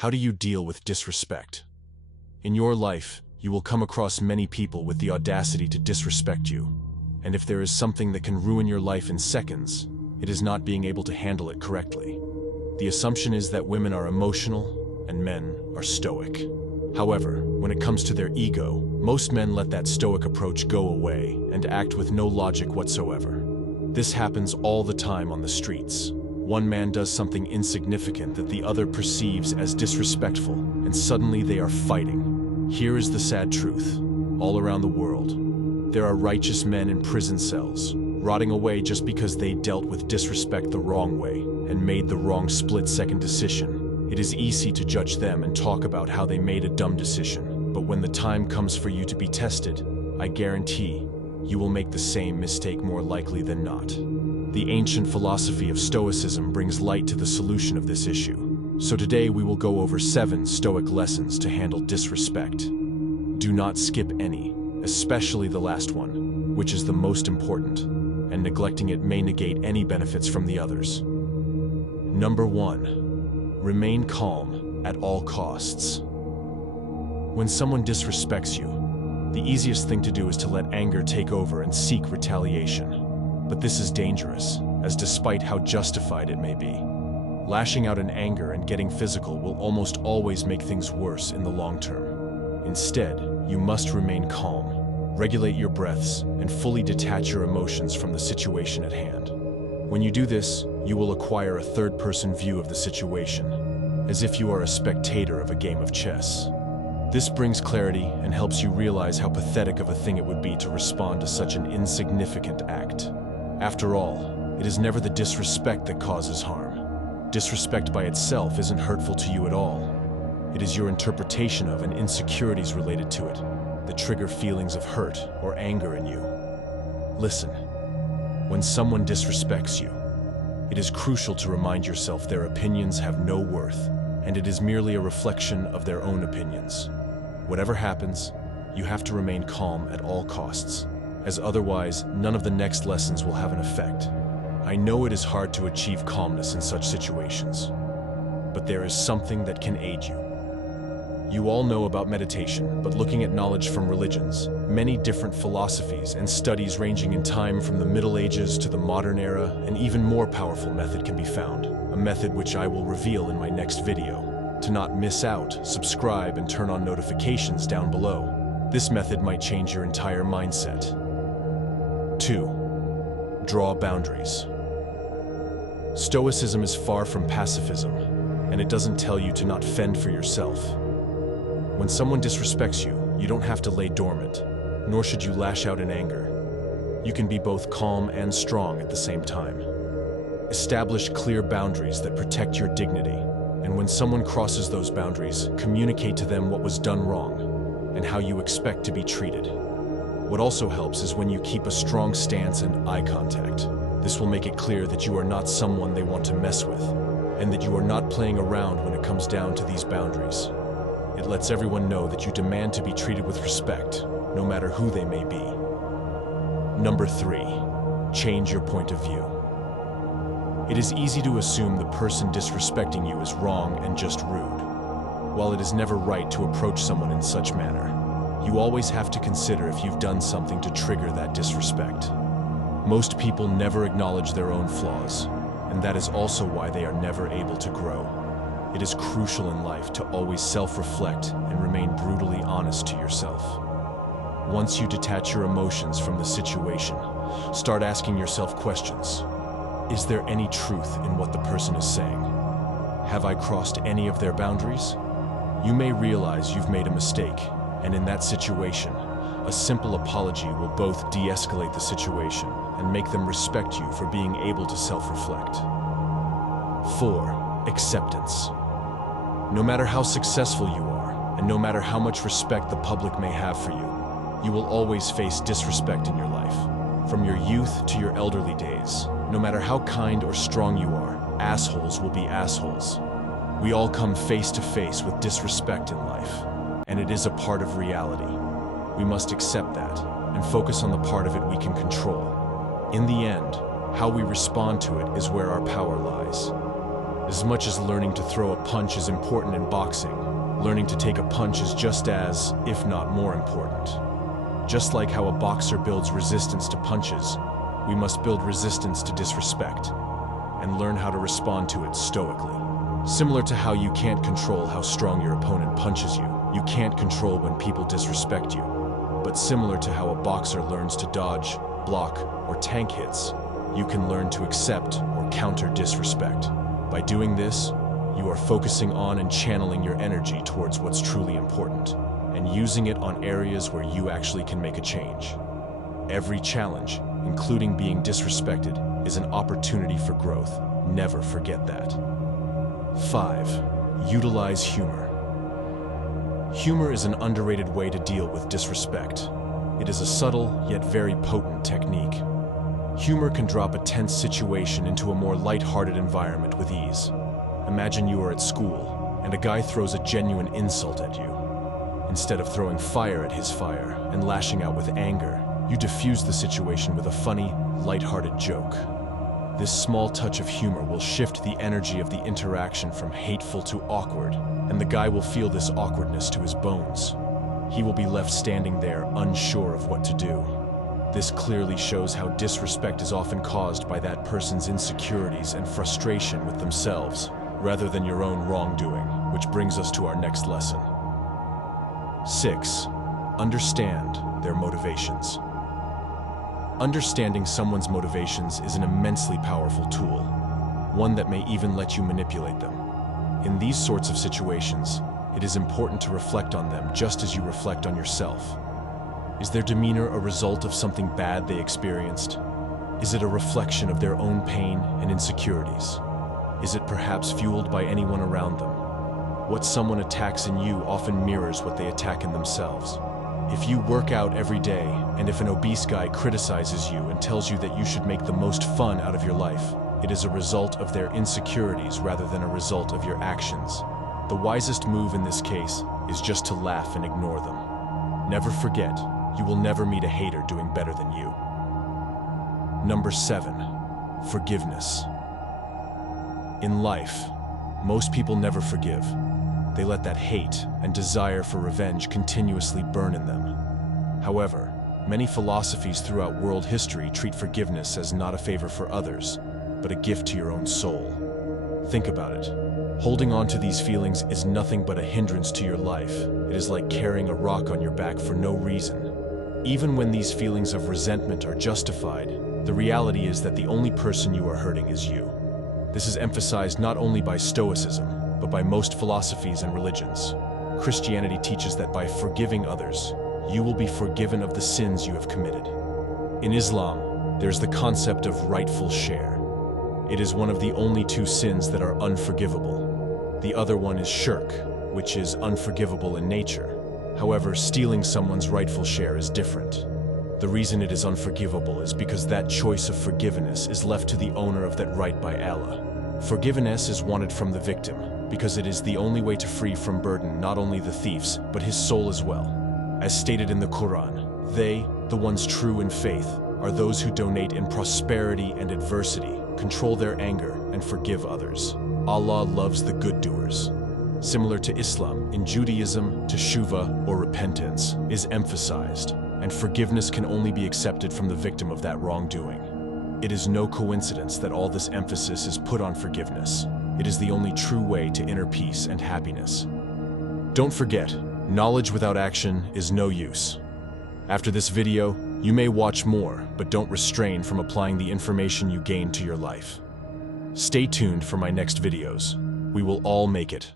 How do you deal with disrespect? In your life, you will come across many people with the audacity to disrespect you. And if there is something that can ruin your life in seconds, it is not being able to handle it correctly. The assumption is that women are emotional and men are stoic. However, when it comes to their ego, most men let that stoic approach go away and act with no logic whatsoever. This happens all the time on the streets. One man does something insignificant that the other perceives as disrespectful, and suddenly they are fighting. Here is the sad truth. All around the world, there are righteous men in prison cells, rotting away just because they dealt with disrespect the wrong way and made the wrong split-second decision. It is easy to judge them and talk about how they made a dumb decision, but when the time comes for you to be tested, I guarantee you will make the same mistake more likely than not. The ancient philosophy of Stoicism brings light to the solution of this issue. So today we will go over 7 Stoic lessons to handle disrespect. Do not skip any, especially the last one, which is the most important, and neglecting it may negate any benefits from the others. Number 1. Remain calm at all costs. When someone disrespects you, the easiest thing to do is to let anger take over and seek retaliation. But this is dangerous, as despite how justified it may be, lashing out in anger and getting physical will almost always make things worse in the long term. Instead, you must remain calm, regulate your breaths, and fully detach your emotions from the situation at hand. When you do this, you will acquire a third-person view of the situation, as if you are a spectator of a game of chess. This brings clarity and helps you realize how pathetic of a thing it would be to respond to such an insignificant act. After all, it is never the disrespect that causes harm. Disrespect by itself isn't hurtful to you at all. It is your interpretation of and insecurities related to it that trigger feelings of hurt or anger in you. Listen, when someone disrespects you, it is crucial to remind yourself their opinions have no worth, and it is merely a reflection of their own opinions. Whatever happens, you have to remain calm at all costs, as otherwise none of the next lessons will have an effect. I know it is hard to achieve calmness in such situations, but there is something that can aid you. You all know about meditation, but looking at knowledge from religions, many different philosophies and studies ranging in time from the Middle Ages to the modern era, an even more powerful method can be found, a method which I will reveal in my next video. To not miss out, subscribe and turn on notifications down below. This method might change your entire mindset. 2. Draw boundaries. Stoicism is far from pacifism, and it doesn't tell you to not fend for yourself. When someone disrespects you, you don't have to lay dormant, nor should you lash out in anger. You can be both calm and strong at the same time. Establish clear boundaries that protect your dignity, and when someone crosses those boundaries, communicate to them what was done wrong and how you expect to be treated. What also helps is when you keep a strong stance and eye contact. This will make it clear that you are not someone they want to mess with, and that you are not playing around when it comes down to these boundaries. It lets everyone know that you demand to be treated with respect, no matter who they may be. Number 3. Change your point of view. It is easy to assume the person disrespecting you is wrong and just rude. While it is never right to approach someone in such manner, you always have to consider if you've done something to trigger that disrespect. Most people never acknowledge their own flaws, and that is also why they are never able to grow. It is crucial in life to always self-reflect and remain brutally honest to yourself. Once you detach your emotions from the situation, start asking yourself questions. Is there any truth in what the person is saying? Have I crossed any of their boundaries? You may realize you've made a mistake, and in that situation, a simple apology will both de-escalate the situation and make them respect you for being able to self-reflect. 4. Acceptance. No matter how successful you are, and no matter how much respect the public may have for you, you will always face disrespect in your life. From your youth to your elderly days, no matter how kind or strong you are, assholes will be assholes. We all come face to face with disrespect in life, and it is a part of reality. We must accept that and focus on the part of it we can control. In the end, how we respond to it is where our power lies. As much as learning to throw a punch is important in boxing, learning to take a punch is just as, if not more important. Just like how a boxer builds resistance to punches, we must build resistance to disrespect and learn how to respond to it stoically. Similar to how you can't control how strong your opponent punches you, you can't control when people disrespect you. But similar to how a boxer learns to dodge, block, or tank hits, you can learn to accept or counter disrespect. By doing this, you are focusing on and channeling your energy towards what's truly important, and using it on areas where you actually can make a change. Every challenge, including being disrespected, is an opportunity for growth. Never forget that. 5. Utilize humor. Humor is an underrated way to deal with disrespect. It is a subtle, yet very potent technique. Humor can drop a tense situation into a more light-hearted environment with ease. Imagine you are at school, and a guy throws a genuine insult at you. Instead of throwing fire at his fire and lashing out with anger, you diffuse the situation with a funny, light-hearted joke. This small touch of humor will shift the energy of the interaction from hateful to awkward, and the guy will feel this awkwardness to his bones. He will be left standing there, unsure of what to do. This clearly shows how disrespect is often caused by that person's insecurities and frustration with themselves, rather than your own wrongdoing, which brings us to our next lesson. 6. Understand their motivations. Understanding someone's motivations is an immensely powerful tool, one that may even let you manipulate them. In these sorts of situations, it is important to reflect on them just as you reflect on yourself. Is their demeanor a result of something bad they experienced? Is it a reflection of their own pain and insecurities? Is it perhaps fueled by anyone around them? What someone attacks in you often mirrors what they attack in themselves. If you work out every day, and if an obese guy criticizes you and tells you that you should make the most fun out of your life, it is a result of their insecurities rather than a result of your actions. The wisest move in this case is just to laugh and ignore them. Never forget, you will never meet a hater doing better than you. Number 7. Forgiveness. In life, most people never forgive. They let that hate and desire for revenge continuously burn in them. However, many philosophies throughout world history treat forgiveness as not a favor for others, but a gift to your own soul. Think about it. Holding on to these feelings is nothing but a hindrance to your life. It is like carrying a rock on your back for no reason. Even when these feelings of resentment are justified, the reality is that the only person you are hurting is you. This is emphasized not only by Stoicism, but by most philosophies and religions. Christianity teaches that by forgiving others, you will be forgiven of the sins you have committed. In Islam, there's the concept of rightful share. It is one of the only two sins that are unforgivable. The other one is shirk, which is unforgivable in nature. However, stealing someone's rightful share is different. The reason it is unforgivable is because that choice of forgiveness is left to the owner of that right by Allah. Forgiveness is wanted from the victim, because it is the only way to free from burden not only the thief's, but his soul as well. As stated in the Quran, they, the ones true in faith, are those who donate in prosperity and adversity, control their anger, and forgive others. Allah loves the good doers. Similar to Islam, in Judaism, teshuvah, or repentance, is emphasized, and forgiveness can only be accepted from the victim of that wrongdoing. It is no coincidence that all this emphasis is put on forgiveness. It is the only true way to inner peace and happiness. Don't forget, knowledge without action is no use. After this video, you may watch more, but don't restrain from applying the information you gain to your life. Stay tuned for my next videos. We will all make it.